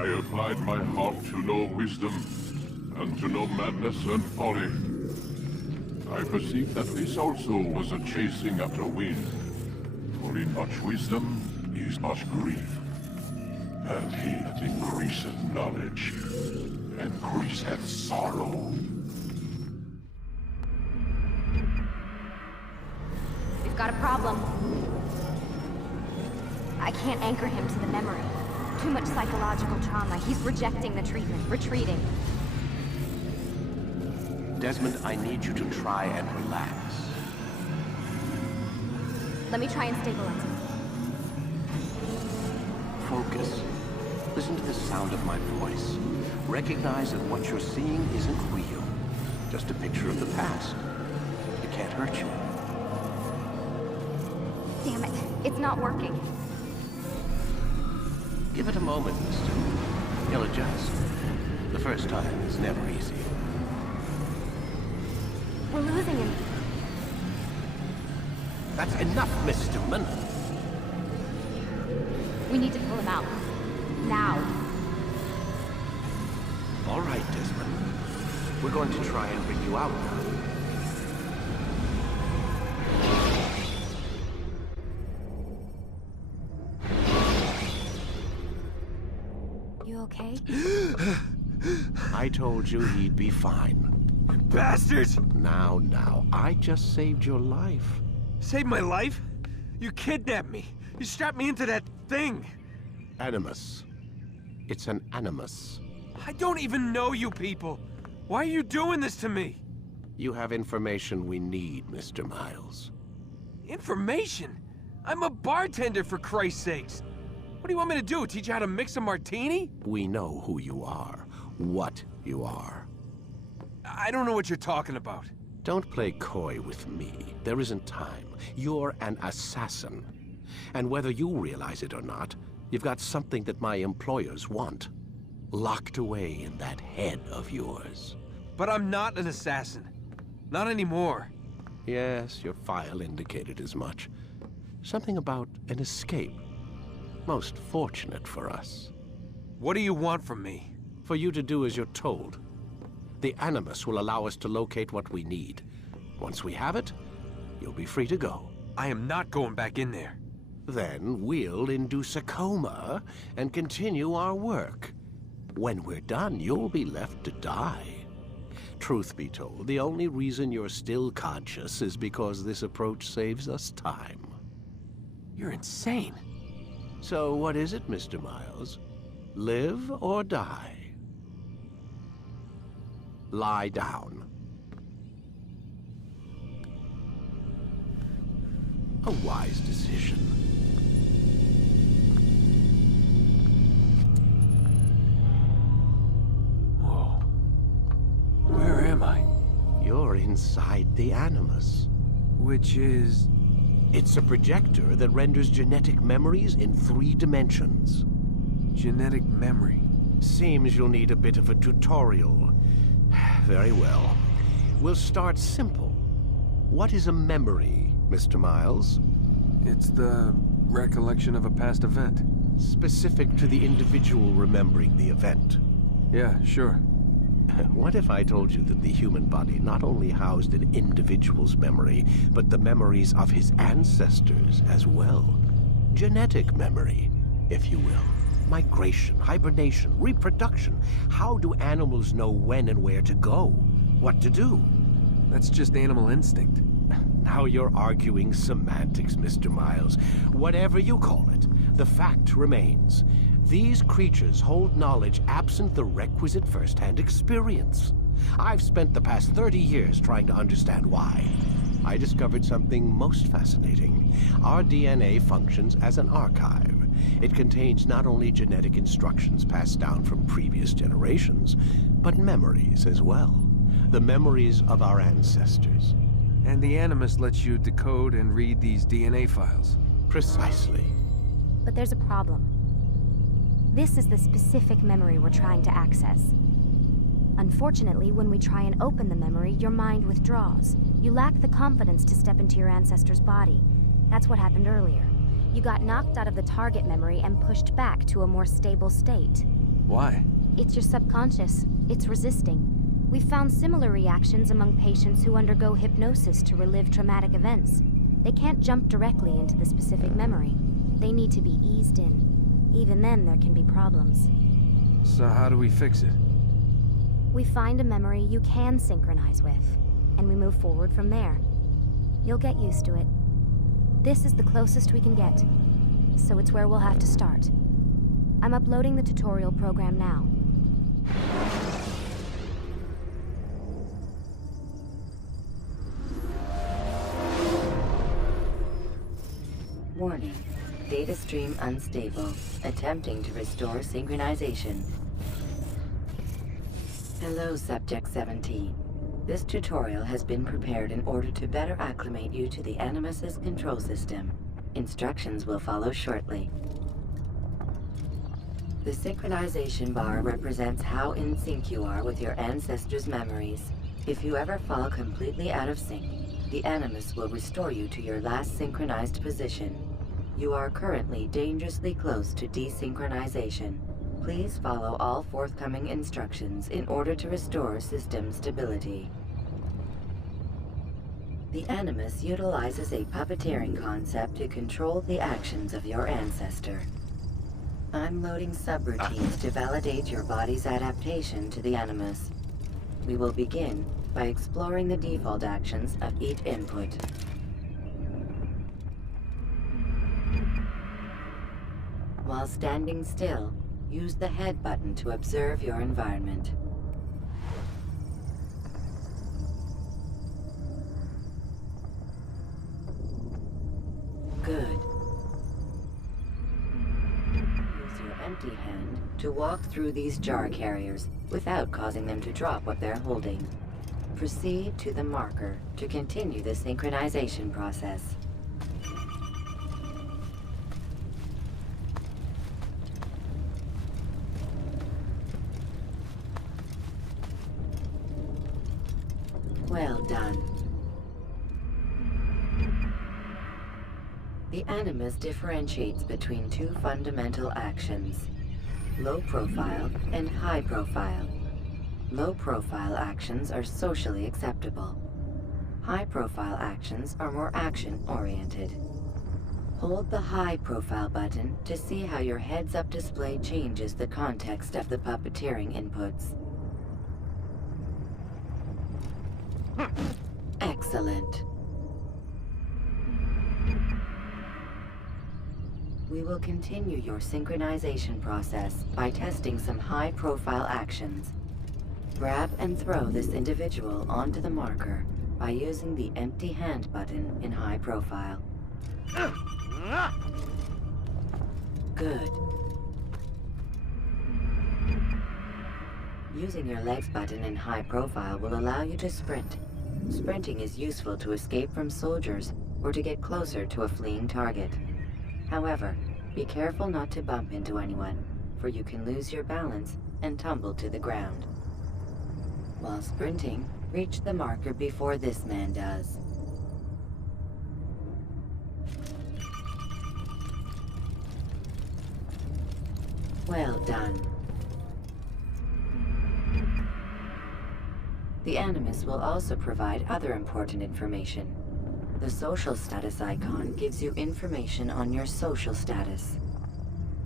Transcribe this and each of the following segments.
I applied my heart to know wisdom, and to know madness and folly. I perceived that this also was a chasing after wind. For in much wisdom is much grief. And he that increaseth knowledge, increaseth sorrow. We've got a problem. I can't anchor him to the memory. Too much psychological trauma. He's rejecting the treatment, retreating. Desmond, I need you to try and relax. Let me try and stabilize him. Focus. Listen to the sound of my voice. Recognize that what you're seeing isn't real. Just a picture of the past. It can't hurt you. Damn it. It's not working. Give it a moment, mister. He'll adjust. The first time is never easy. We're losing him. That's enough, Miss Stillman. We need to pull him out. Now. All right, Desmond. We're going to try and bring you out now. You okay? I told you he'd be fine. Bastards! Now, I just saved your life. Saved my life? You kidnapped me. You strapped me into that thing. Animus. It's an animus. I don't even know you people. Why are you doing this to me? You have information we need, Mr. Miles. Information? I'm a bartender, for Christ's sakes. What do you want me to do? Teach you how to mix a martini? We know who you are, what you are. I don't know what you're talking about. Don't play coy with me. There isn't time. You're an assassin. And whether you realize it or not, you've got something that my employers want. Locked away in that head of yours. But I'm not an assassin. Not anymore. Yes, your file indicated as much. Something about an escape. Most fortunate for us. What do you want from me? For you to do as you're told. The Animus will allow us to locate what we need. Once we have it, you'll be free to go. I am not going back in there. Then we'll induce a coma and continue our work. When we're done, you'll be left to die. Truth be told, the only reason you're still conscious is because this approach saves us time. You're insane. So what is it, Mr. Miles? Live or die? Lie down. A wise decision. Whoa. Where am I? You're inside the Animus. Which is... It's a projector that renders genetic memories in 3 dimensions. Genetic memory. Seems you'll need a bit of a tutorial. Very well. We'll start simple. What is a memory, Mr. Miles? It's the recollection of a past event. Specific to the individual remembering the event. Yeah, sure. What if I told you that the human body not only housed an individual's memory, but the memories of his ancestors as well? Genetic memory, if you will. Migration, hibernation, reproduction. How do animals know when and where to go? What to do? That's just animal instinct. Now you're arguing semantics, Mr. Miles. Whatever you call it, the fact remains. These creatures hold knowledge absent the requisite first-hand experience. I've spent the past 30 years trying to understand why. I discovered something most fascinating. Our DNA functions as an archive. It contains not only genetic instructions passed down from previous generations, but memories as well. The memories of our ancestors. And the Animus lets you decode and read these DNA files. Precisely. But there's a problem. This is the specific memory we're trying to access. Unfortunately, when we try and open the memory, your mind withdraws. You lack the confidence to step into your ancestor's body. That's what happened earlier. You got knocked out of the target memory and pushed back to a more stable state. Why? It's your subconscious. It's resisting. We've found similar reactions among patients who undergo hypnosis to relive traumatic events. They can't jump directly into the specific memory. They need to be eased in. Even then, there can be problems. So how do we fix it? We find a memory you can synchronize with, and we move forward from there. You'll get used to it. This is the closest we can get, so it's where we'll have to start. I'm uploading the tutorial program now. Warning. Data stream unstable. Attempting to restore synchronization. Hello, Subject 17. This tutorial has been prepared in order to better acclimate you to the Animus's control system. Instructions will follow shortly. The synchronization bar represents how in sync you are with your ancestors' memories. If you ever fall completely out of sync, the Animus will restore you to your last synchronized position. You are currently dangerously close to desynchronization. Please follow all forthcoming instructions in order to restore system stability. The Animus utilizes a puppeteering concept to control the actions of your ancestor. I'm loading subroutines to validate your body's adaptation to the Animus. We will begin by exploring the default actions of each input. While standing still, use the head button to observe your environment. Good. Use your empty hand to walk through these jar carriers without causing them to drop what they're holding. Proceed to the marker to continue the synchronization process. Well done. The Animus differentiates between two fundamental actions: low profile and high profile. Low profile actions are socially acceptable. High profile actions are more action-oriented. Hold the high profile button to see how your heads-up display changes the context of the puppeteering inputs. Excellent. We will continue your synchronization process by testing some high-profile actions. Grab and throw this individual onto the marker by using the empty hand button in high profile. Good. Using your legs button in high profile will allow you to sprint. Sprinting is useful to escape from soldiers or to get closer to a fleeing target. However, be careful not to bump into anyone, for you can lose your balance and tumble to the ground. While sprinting, reach the marker before this man does. Well done. The Animus will also provide other important information. The social status icon gives you information on your social status.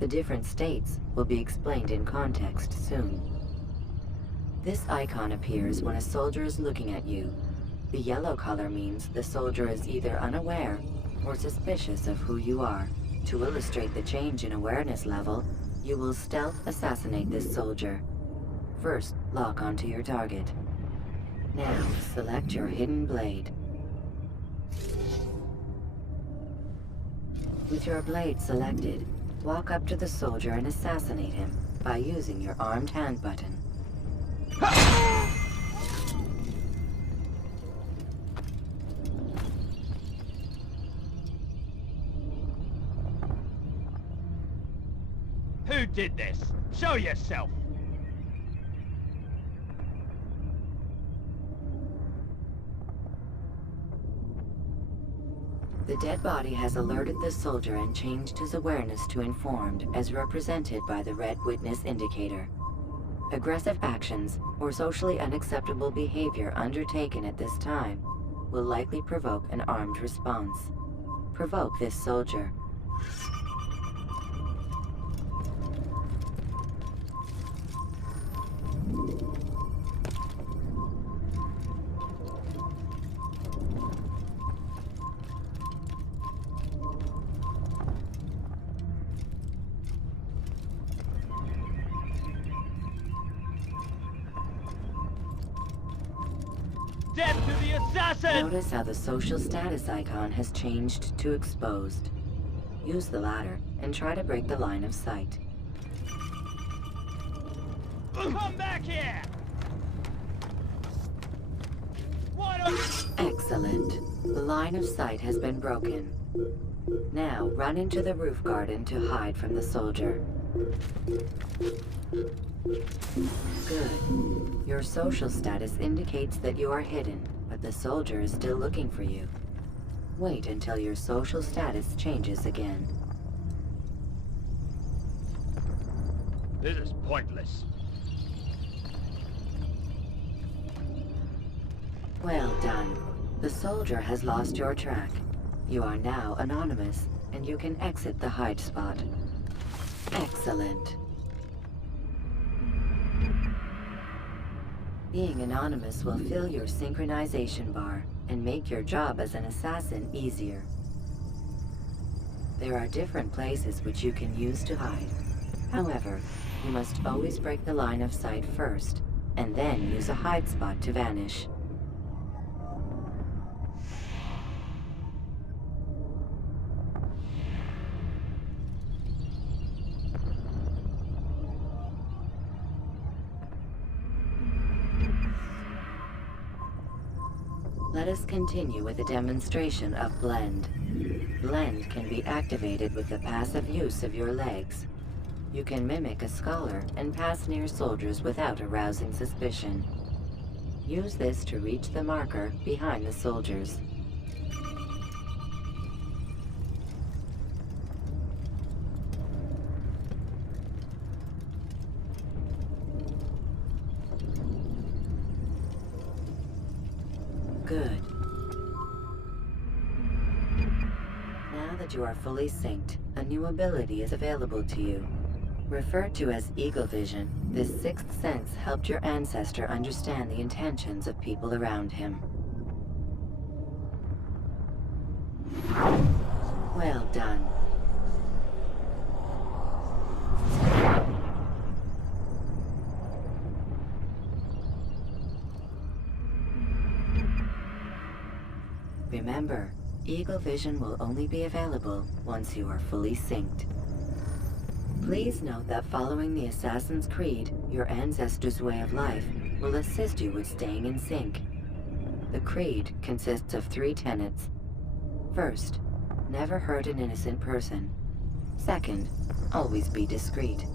The different states will be explained in context soon. This icon appears when a soldier is looking at you. The yellow color means the soldier is either unaware or suspicious of who you are. To illustrate the change in awareness level, you will stealth assassinate this soldier. First, lock onto your target. Now, select your hidden blade. With your blade selected, walk up to the soldier and assassinate him by using your armed hand button. Who did this? Show yourself! The dead body has alerted the soldier and changed his awareness to informed, as represented by the red witness indicator. Aggressive actions or socially unacceptable behavior undertaken at this time will likely provoke an armed response. Provoke this soldier. Death to the assassin! Notice how the social status icon has changed to exposed. Use the latter and try to break the line of sight. Come back here! What are... Excellent. The line of sight has been broken. Now run into the roof garden to hide from the soldier. Good. Your social status indicates that you are hidden, but the soldier is still looking for you. Wait until your social status changes again. This is pointless. Well done. The soldier has lost your track. You are now anonymous, and you can exit the hide spot. Excellent. Being anonymous will fill your synchronization bar and make your job as an assassin easier. There are different places which you can use to hide. However, you must always break the line of sight first, and then use a hide spot to vanish. Let us continue with a demonstration of Blend. Blend can be activated with the passive use of your legs. You can mimic a scholar and pass near soldiers without arousing suspicion. Use this to reach the marker behind the soldiers. Good. Now that you are fully synced, a new ability is available to you. Referred to as Eagle Vision, this sixth sense helped your ancestor understand the intentions of people around him. Well done. Remember, Eagle Vision will only be available once you are fully synced. Please note that following the Assassin's Creed, your ancestors' way of life will assist you with staying in sync. The Creed consists of 3 tenets. First, never hurt an innocent person. Second, always be discreet.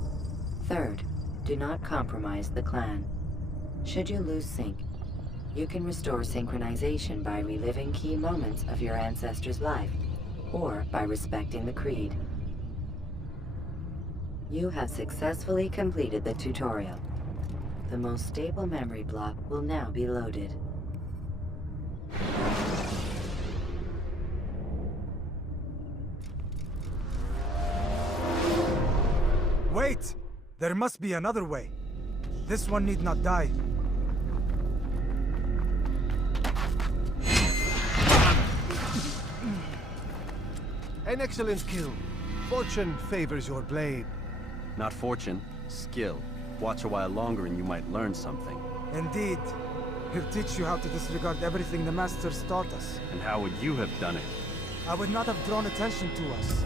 Third, do not compromise the clan. Should you lose sync, you can restore synchronization by reliving key moments of your ancestor's life, or by respecting the Creed. You have successfully completed the tutorial. The most stable memory block will now be loaded. Wait! There must be another way. This one need not die. An excellent kill. Fortune favors your blade. Not fortune, skill. Watch a while longer and you might learn something. Indeed. He'll teach you how to disregard everything the Masters taught us. And how would you have done it? I would not have drawn attention to us.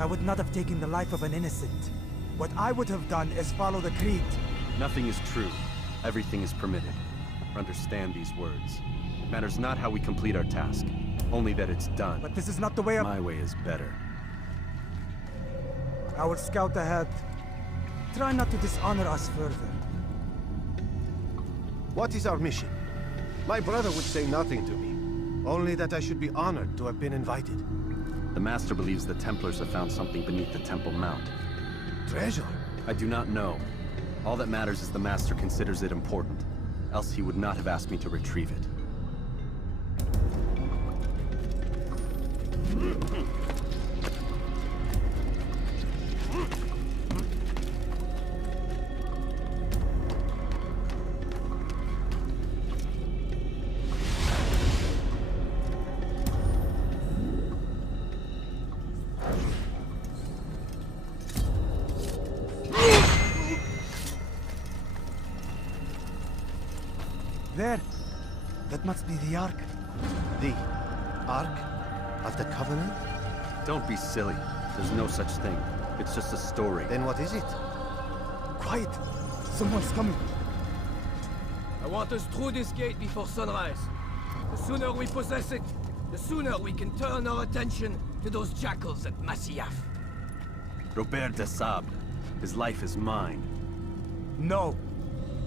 I would not have taken the life of an innocent. What I would have done is follow the Creed. Nothing is true. Everything is permitted. Understand these words. It matters not how we complete our task, only that it's done. But this is not the way of... My way is better. I will scout ahead. Try not to dishonor us further. What is our mission? My brother would say nothing to me. Only that I should be honored to have been invited. The Master believes the Templars have found something beneath the Temple Mount. Treasure? I do not know. All that matters is the Master considers it important. Else he would not have asked me to retrieve it. There! That must be the Ark. The Ark of the Covenant? Don't be silly. There's no such thing. It's just a story. Then what is it? Quiet! Someone's coming. I want us through this gate before sunrise. The sooner we possess it, the sooner we can turn our attention to those jackals at Masyaf. Robert de Sable. His life is mine. No.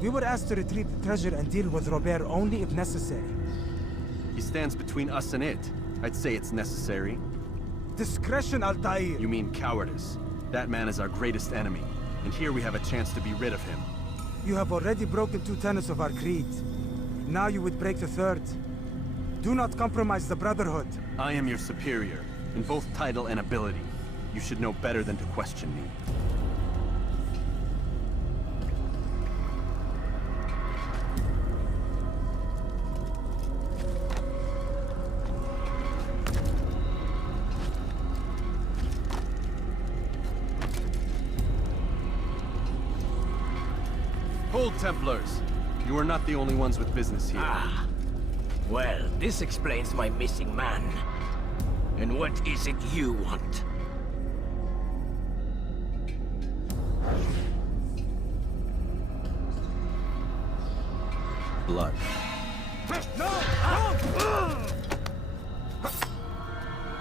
We were asked to retrieve the treasure and deal with Robert only if necessary. He stands between us and it. I'd say it's necessary. Discretion, Altair! You mean cowardice. That man is our greatest enemy, and here we have a chance to be rid of him. You have already broken 2 tenets of our creed. Now you would break the 3rd. Do not compromise the Brotherhood. I am your superior, in both title and ability. You should know better than to question me. Hold, Templars! You are not the only ones with business here. Ah. Well, this explains my missing man. And what is it you want? Blood.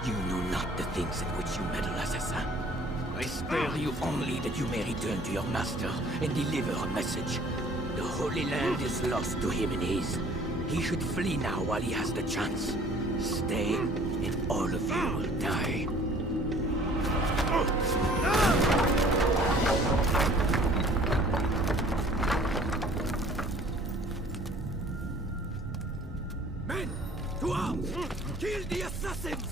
You know not the things in which you meddle, assassin. I spare you only that you may return to your master and deliver a message. The Holy Land is lost to him and his. He should flee now while he has the chance. Stay, and all of you will die. Men, to arms! Kill the assassins!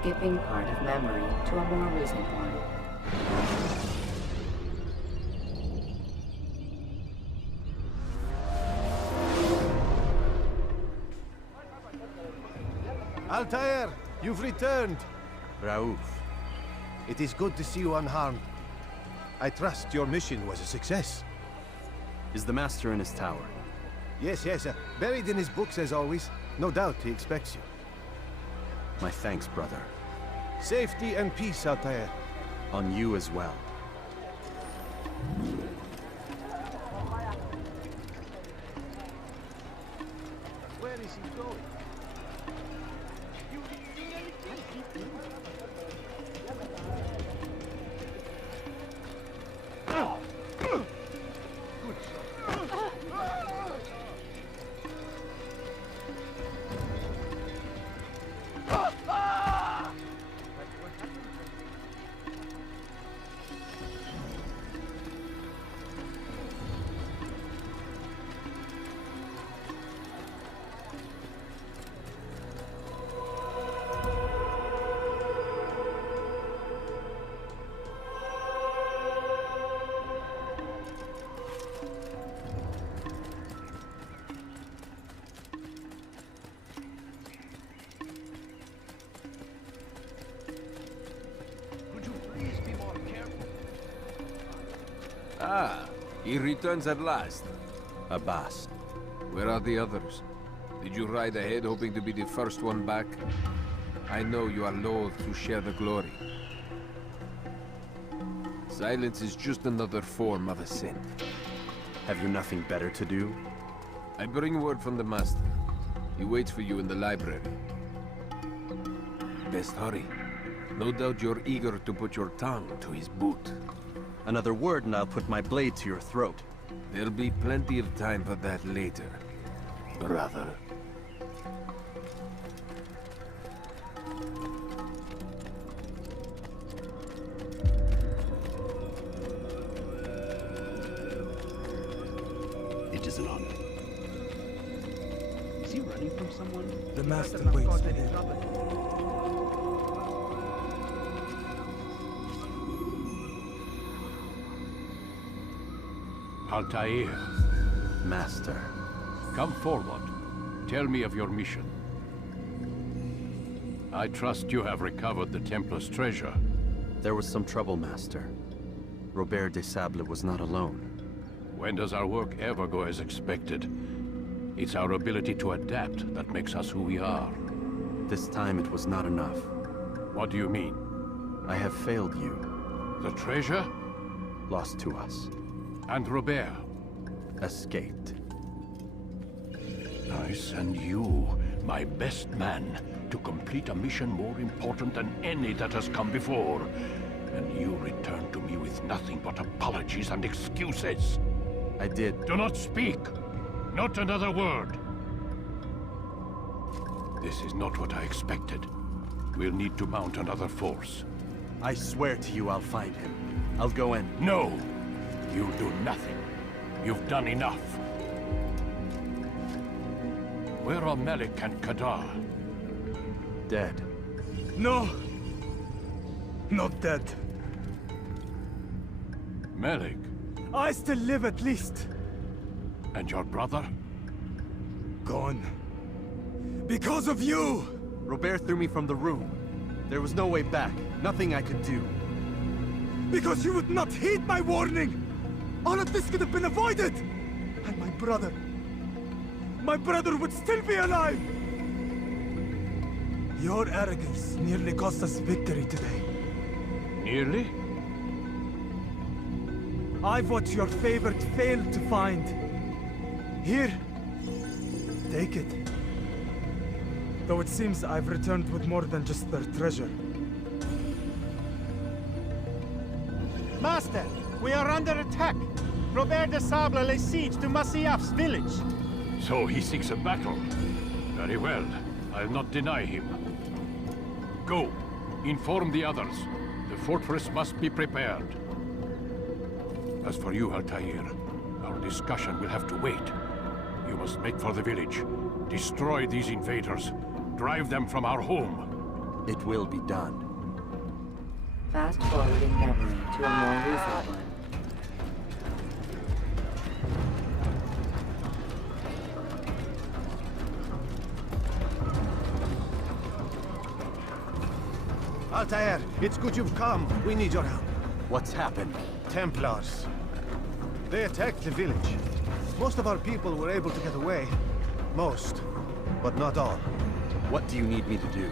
Skipping part of memory to a more recent one. Altair, you've returned. Raouf. It is good to see you unharmed. I trust your mission was a success. Is the Master in his tower? Yes, buried in his books as always. No doubt he expects you. My thanks, brother. Safety and peace, Altair. On you as well. Where is he going? Ah, he returns at last. Abbas. Where are the others? Did you ride ahead hoping to be the first one back? I know you are loath to share the glory. Silence is just another form of assent. Have you nothing better to do? I bring word from the Master. He waits for you in the library. Best hurry. No doubt you're eager to put your tongue to his boot. Another word and I'll put my blade to your throat. There'll be plenty of time for that later, brother. It isn't on. Is he running from someone? The Master waits for him. Altair, Master. come forward. Tell me of your mission. I trust you have recovered the Templar's treasure. There was some trouble, Master. Robert de Sable was not alone. When does our work ever go as expected? It's our ability to adapt that makes us who we are. This time it was not enough. What do you mean? I have failed you. The treasure? Lost to us. And Robert? Escaped. I send you, my best man, to complete a mission more important than any that has come before. And you return to me with nothing but apologies and excuses. I did. Do not speak! Not another word! This is not what I expected. We'll need to mount another force. I swear to you I'll find him. I'll go in. No! You'll do nothing. You've done enough. Where are Malik and Kadar? Dead. No! Not dead. Malik? I still live at least. And your brother? Gone. Because of you! Robert threw me from the room. There was no way back. Nothing I could do. Because you would not heed my warning! All of this could have been avoided! And my brother would still be alive! Your arrogance nearly cost us victory today. Nearly? I've what your favorite failed to find. Here, take it. Though it seems I've returned with more than just their treasure. Master, we are under attack. Robert de Sable lays siege to Masyaf's village. So he seeks a battle. Very well. I'll not deny him. Go. Inform the others. The fortress must be prepared. As for you, Altair, our discussion will have to wait. You must make for the village. Destroy these invaders. Drive them from our home. It will be done. Fast forwarding memory to a more recent one. Altair, it's good you've come. We need your help. What's happened? Templars. They attacked the village. Most of our people were able to get away. Most, but not all. What do you need me to do?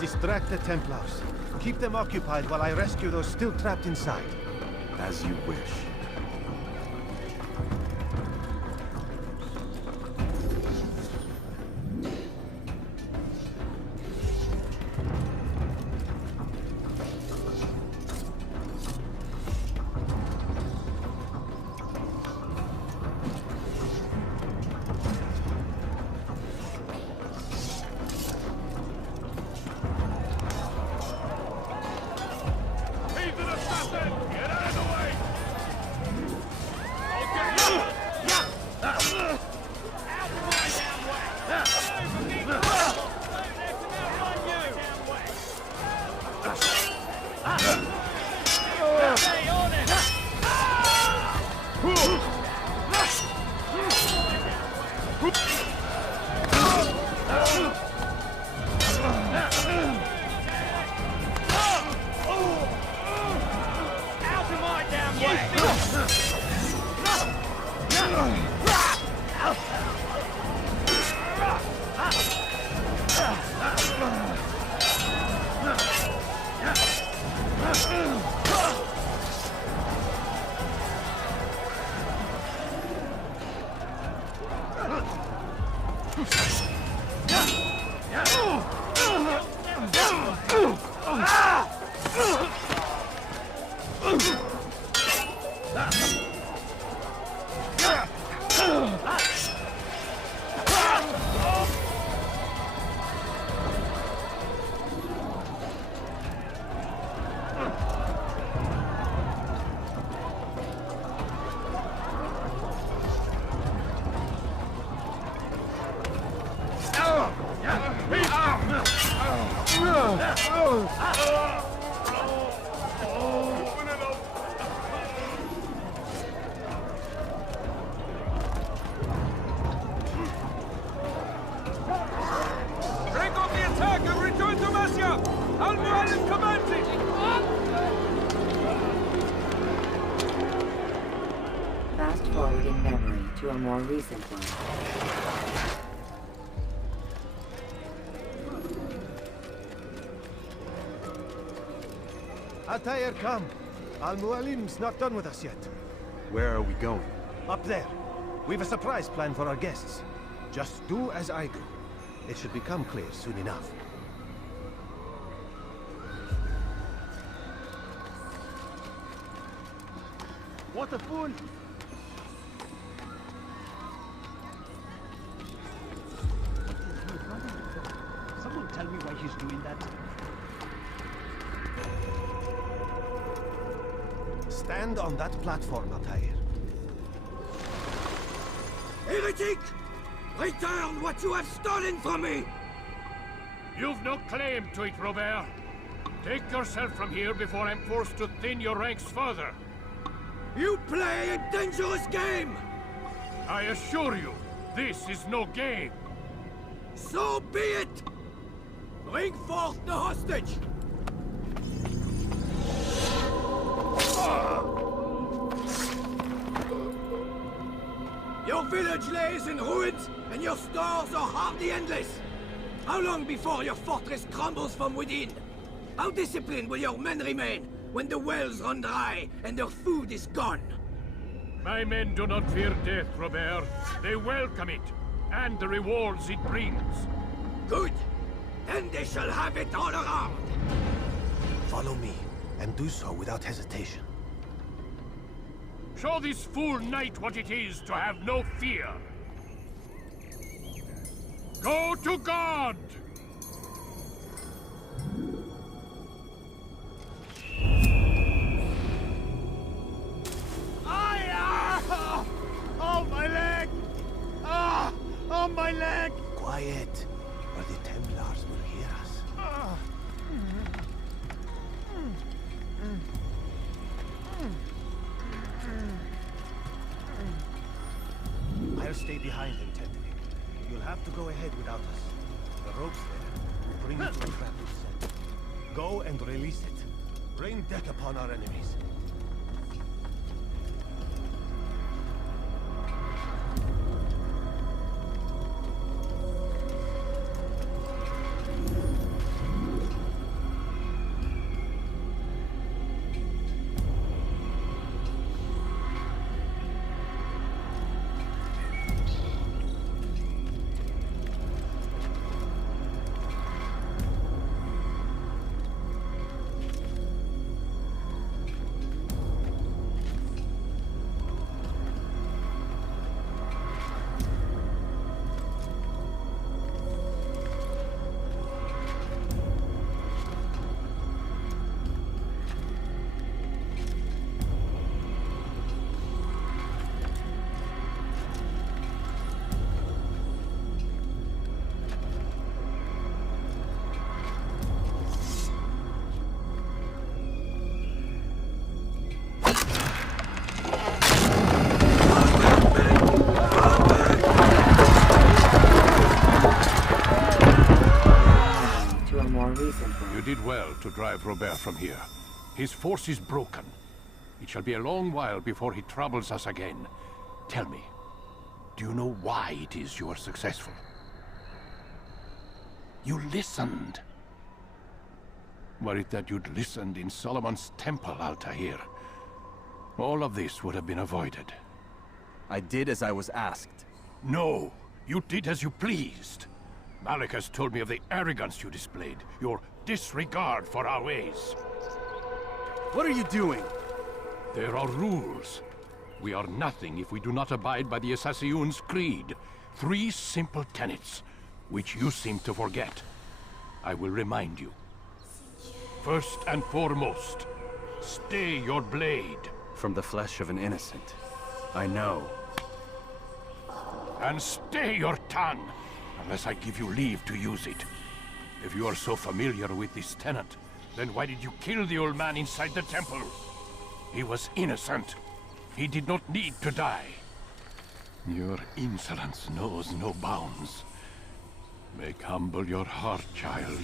Distract the Templars. Keep them occupied while I rescue those still trapped inside. As you wish. Fast forwarding memory to a more recent one. Altair, come. Al-Mualim's not done with us yet. Where are we going? Up there. We've a surprise plan for our guests. Just do as I do. It should become clear soon enough. What a fool! Someone tell me why he's doing that. Stand on that platform, Altair. Heretic! Return what you have stolen from me! You've no claim to it, Robert. Take yourself from here before I'm forced to thin your ranks further. You play a dangerous game! I assure you, this is no game. So be it! Bring forth the hostage! Your village lays in ruins, and your stores are hardly endless. How long before your fortress crumbles from within? How disciplined will your men remain when the wells run dry and their food is gone? My men do not fear death, Robert. They welcome it, and the rewards it brings. Good. Then they shall have it all around. Follow me, and do so without hesitation. Show this fool knight what it is to have no fear. Go to God! Oh, my leg! Ah! Oh, my leg! Quiet, or the Templars will hear us. I'll stay behind and tend to it. You'll have to go ahead without us. The rope's there. We'll bring you to the trap we set. Go and release it. Rain death upon our enemies. You did well to drive Robert from here. His force is broken. It shall be a long while before he troubles us again. Tell me, Do you know why it is you are successful? You listened. Were it that you'd listened in Solomon's temple, Altair, all of this would have been avoided. I did as I was asked. No, you did as you pleased. Malik has told me of the arrogance you displayed, your disregard for our ways. What are you doing? There are rules. We are nothing if we do not abide by the Assassin's creed. 3 simple tenets, which you seem to forget. I will remind you. First and foremost, stay your blade. From the flesh of an innocent. I know. And stay your tongue, unless I give you leave to use it. If you are so familiar with this tenet, then why did you kill the old man inside the temple? He was innocent. He did not need to die. Your insolence knows no bounds. Make humble your heart, child,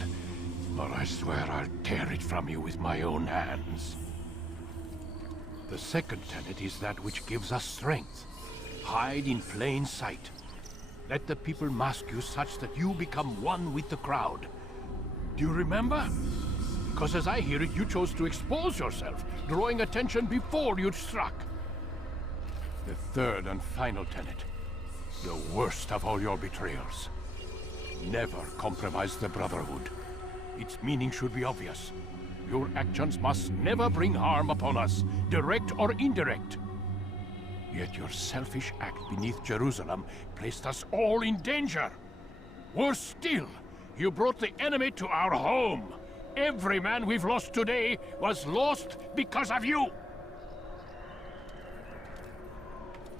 or I swear I'll tear it from you with my own hands. The second tenet is that which gives us strength. Hide in plain sight. Let the people mask you such that you become one with the crowd. Do you remember? Because as I hear it, you chose to expose yourself, drawing attention before you'd struck. The third and final tenet. The worst of all your betrayals. Never compromise the Brotherhood. Its meaning should be obvious. Your actions must never bring harm upon us, direct or indirect. Yet your selfish act beneath Jerusalem placed us all in danger. Worse still, you brought the enemy to our home. Every man we've lost today was lost because of you.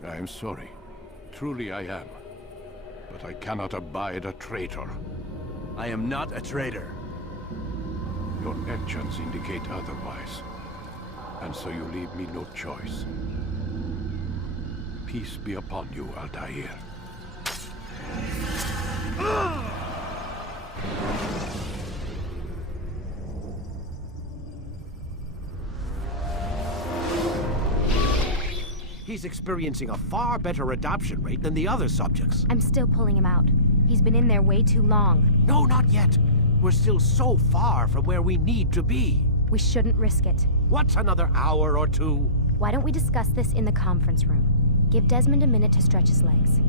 I am sorry. Truly I am. But I cannot abide a traitor. I am not a traitor. Your actions indicate otherwise. And so you leave me no choice. Peace be upon you, Altair. He's experiencing a far better adoption rate than the other subjects. I'm still pulling him out. He's been in there way too long. No, not yet. We're still so far from where we need to be. We shouldn't risk it. What's another hour or 2? Why don't we discuss this in the conference room? Give Desmond a minute to stretch his legs.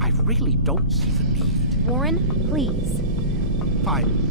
I really don't see the need. Warren, please. Fine.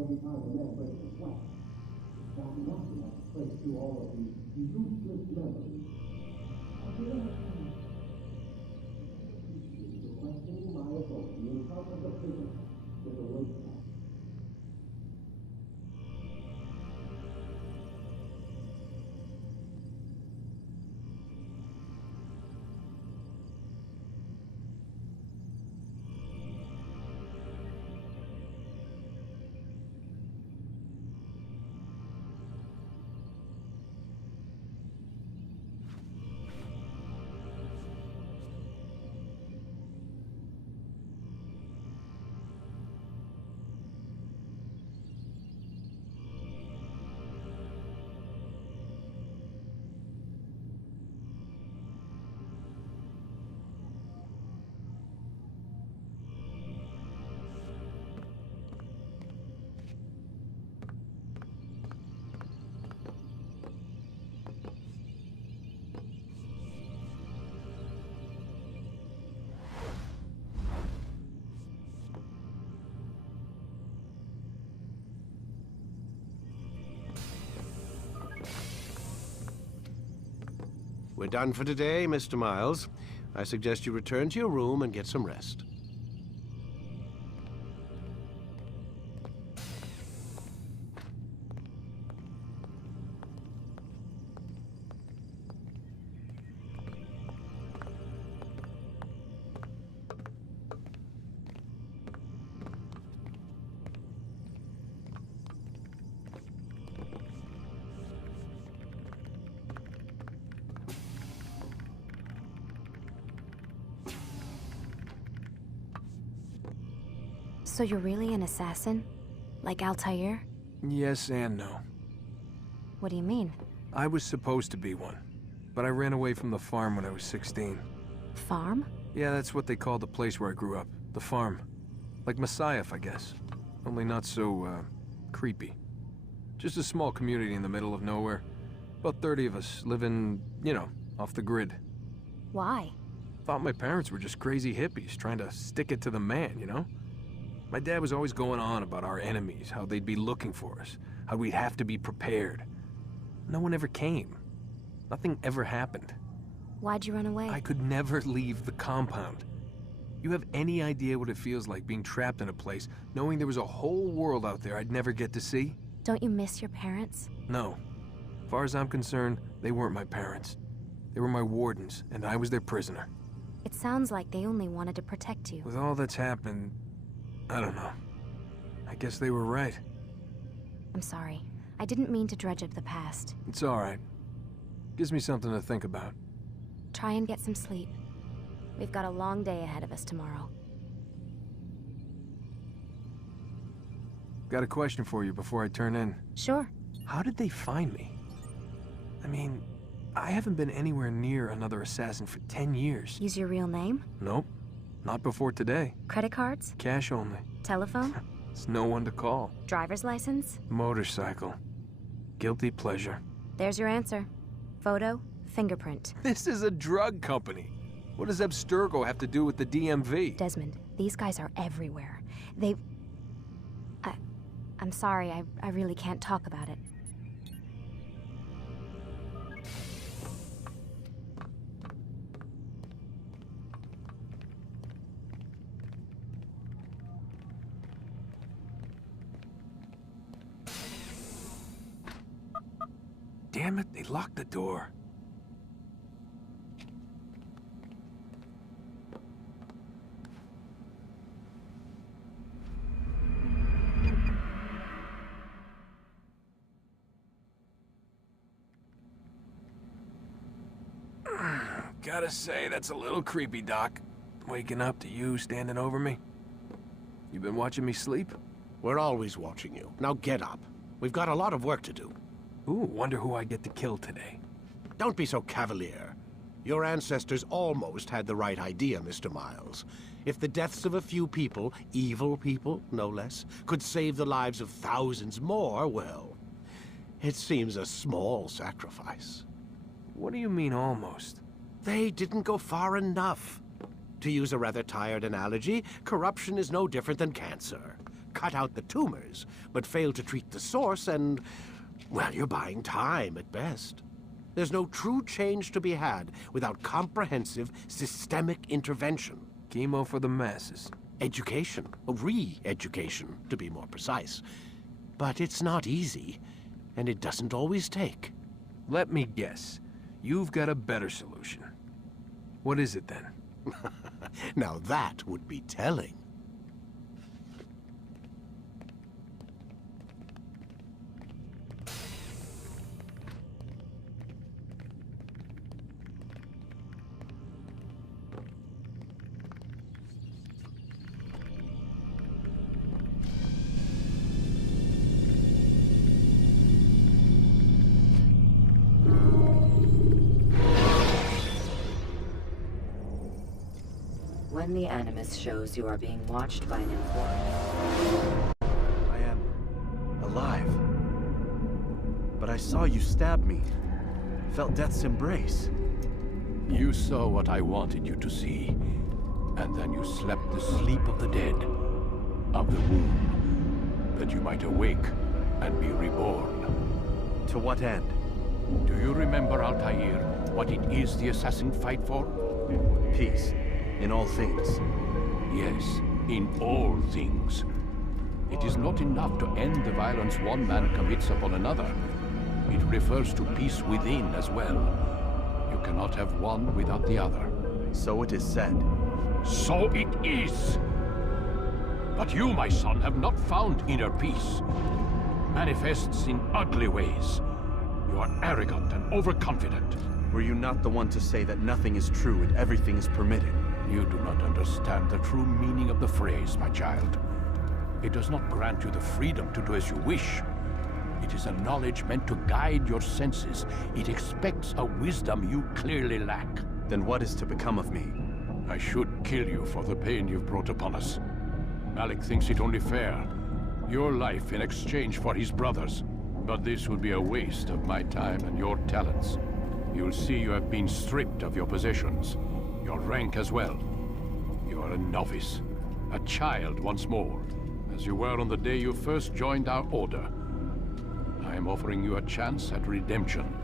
every time a man breaks a sweat. It's not enough to trace through all of these useless memories. You're questioning my authority in front of the prison with a weight cut. We're done for today, Mr. Miles. I suggest you return to your room and get some rest. So you're really an assassin? Like Altair? Yes and no. What do you mean? I was supposed to be one, but I ran away from the farm when I was 16. Farm? Yeah, that's what they called the place where I grew up. The farm. Like Messiah, I guess. Only not so, creepy. Just a small community in the middle of nowhere. About 30 of us living, you know, off the grid. Why? Thought my parents were just crazy hippies trying to stick it to the man, you know? My dad was always going on about our enemies, how they'd be looking for us, how we'd have to be prepared. No one ever came. Nothing ever happened. Why'd you run away? I could never leave the compound. You have any idea what it feels like being trapped in a place, knowing there was a whole world out there I'd never get to see? Don't you miss your parents? No. As far as I'm concerned, they weren't my parents. They were my wardens, and I was their prisoner. It sounds like they only wanted to protect you. With all that's happened, I don't know. I guess they were right. I'm sorry. I didn't mean to dredge up the past. It's all right. Gives me something to think about. Try and get some sleep. We've got a long day ahead of us tomorrow. Got a question for you before I turn in. Sure. How did they find me? I mean, I haven't been anywhere near another assassin for 10 years. Use your real name? Nope. Not before today. Credit cards? Cash only. Telephone? There's no one to call. Driver's license? Motorcycle. Guilty pleasure. There's your answer. Photo, fingerprint. This is a drug company. What does Abstergo have to do with the DMV? Desmond, these guys are everywhere. I'm sorry, I really can't talk about it. Damn it, they locked the door. Gotta say, that's a little creepy, Doc. Waking up to you standing over me. You been watching me sleep? We're always watching you. Now get up. We've got a lot of work to do. Ooh, wonder who I get to kill today. Don't be so cavalier. Your ancestors almost had the right idea, Mr. Miles. If the deaths of a few people, evil people, no less, could save the lives of thousands more, well, it seems a small sacrifice. What do you mean, almost? They didn't go far enough. To use a rather tired analogy, corruption is no different than cancer. cut out the tumors, but fail to treat the source and, well, you're buying time at best. There's no true change to be had without comprehensive, systemic intervention. Chemo for the masses. Education. Re-education, to be more precise. But it's not easy, and it doesn't always take. Let me guess. You've got a better solution. What is it, then? Now that would be telling. When the Animus shows you are being watched by an informant. I am alive. But I saw you stab me. Felt death's embrace. You saw what I wanted you to see. And then you slept the sleep of the dead. Of the womb. That you might awake and be reborn. To what end? Do you remember, Altair, what it is the assassin fight for? Peace. In all things. Yes, in all things. It is not enough to end the violence one man commits upon another. It refers to peace within as well. You cannot have one without the other. So it is said. So it is! But you, my son, have not found inner peace. Manifests in ugly ways. You are arrogant and overconfident. Were you not the one to say that nothing is true and everything is permitted? You do not understand the true meaning of the phrase, my child. It does not grant you the freedom to do as you wish. It is a knowledge meant to guide your senses. It expects a wisdom you clearly lack. Then what is to become of me? I should kill you for the pain you've brought upon us. Malik thinks it only fair. Your life in exchange for his brother's. But this would be a waste of my time and your talents. You'll see you have been stripped of your possessions. Your rank as well. You are a novice. A child once more. As you were on the day you first joined our order. I am offering you a chance at redemption.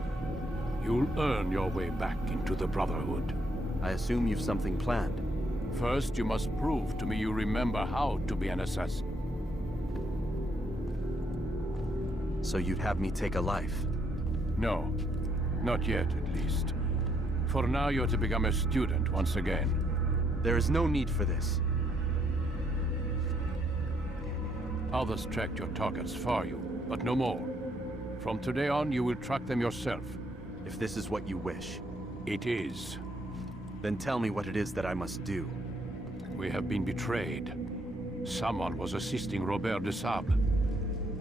You'll earn your way back into the Brotherhood. I assume you've something planned. First, you must prove to me you remember how to be an assassin. So you'd have me take a life? No. Not yet, at least. For now, you're to become a student once again. There is no need for this. Others tracked your targets for you, but no more. From today on, you will track them yourself. If this is what you wish. It is. Then tell me what it is that I must do. We have been betrayed. Someone was assisting Robert de Sable.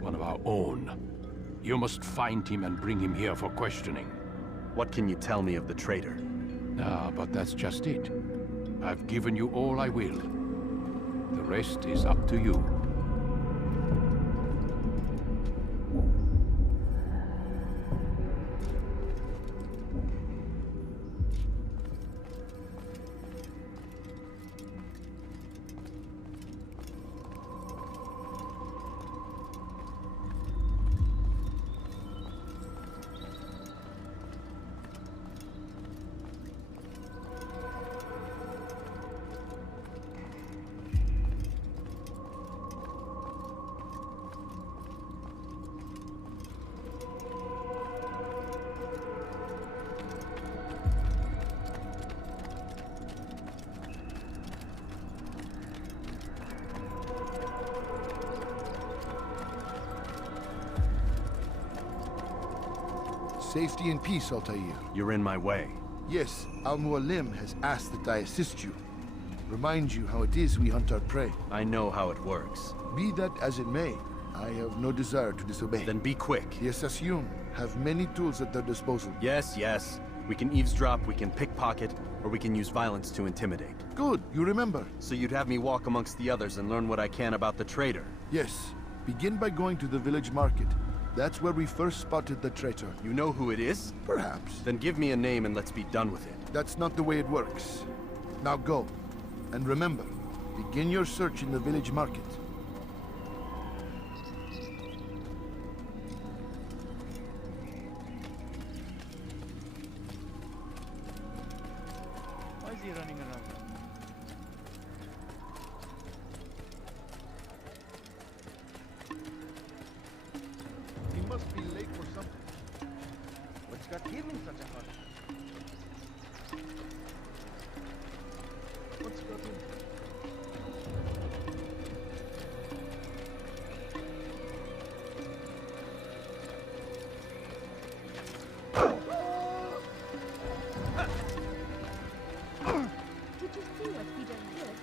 One of our own. You must find him and bring him here for questioning. What can you tell me of the traitor? Ah, but that's just it. I've given you all I will. The rest is up to you. Safety and peace, Altair. You're in my way. Yes, Al-Mualim has asked that I assist you. Remind you how it is we hunt our prey. I know how it works. Be that as it may, I have no desire to disobey. Then be quick. The Assassins have many tools at their disposal. Yes. We can eavesdrop, we can pickpocket, or we can use violence to intimidate. Good, you remember. So you'd have me walk amongst the others and learn what I can about the traitor? Yes. Begin by going to the village market. That's where we first spotted the traitor. You know who it is? Perhaps. Then give me a name and let's be done with it. That's not the way it works. Now go. And remember, begin your search in the village market. he running around? He must be late for something. What's got him in such a hurry? What's got him? Did you see what he just did?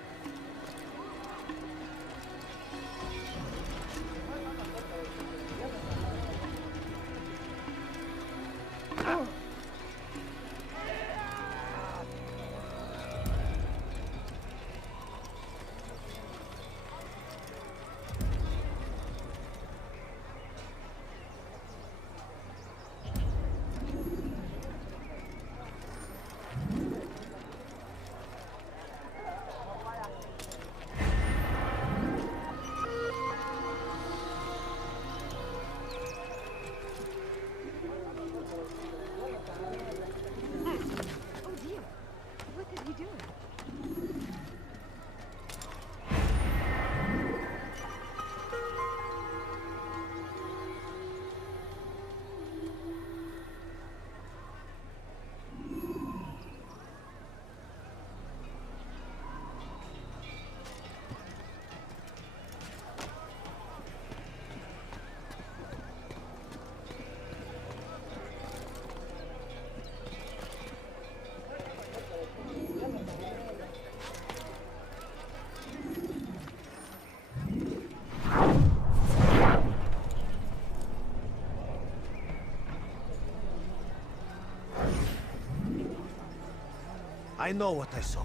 I know what I saw.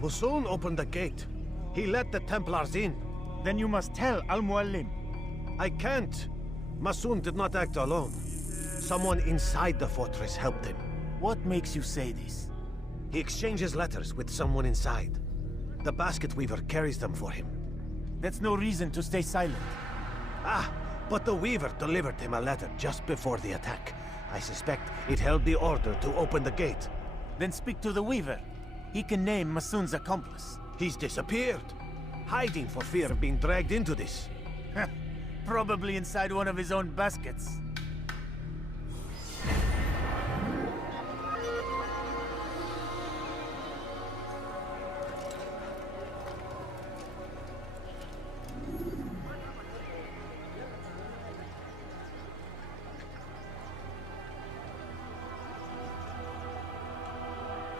Masoon opened the gate. He let the Templars in. Then you must tell Al-Mualim. I can't. Masoon did not act alone. Someone inside the fortress helped him. What makes you say this? He exchanges letters with someone inside. The basket weaver carries them for him. That's no reason to stay silent. Ah, but the weaver delivered him a letter just before the attack. I suspect it held the order to open the gate. Then speak to the weaver. He can name Masoon's accomplice. He's disappeared. Hiding for fear of being dragged into this. Probably inside one of his own baskets.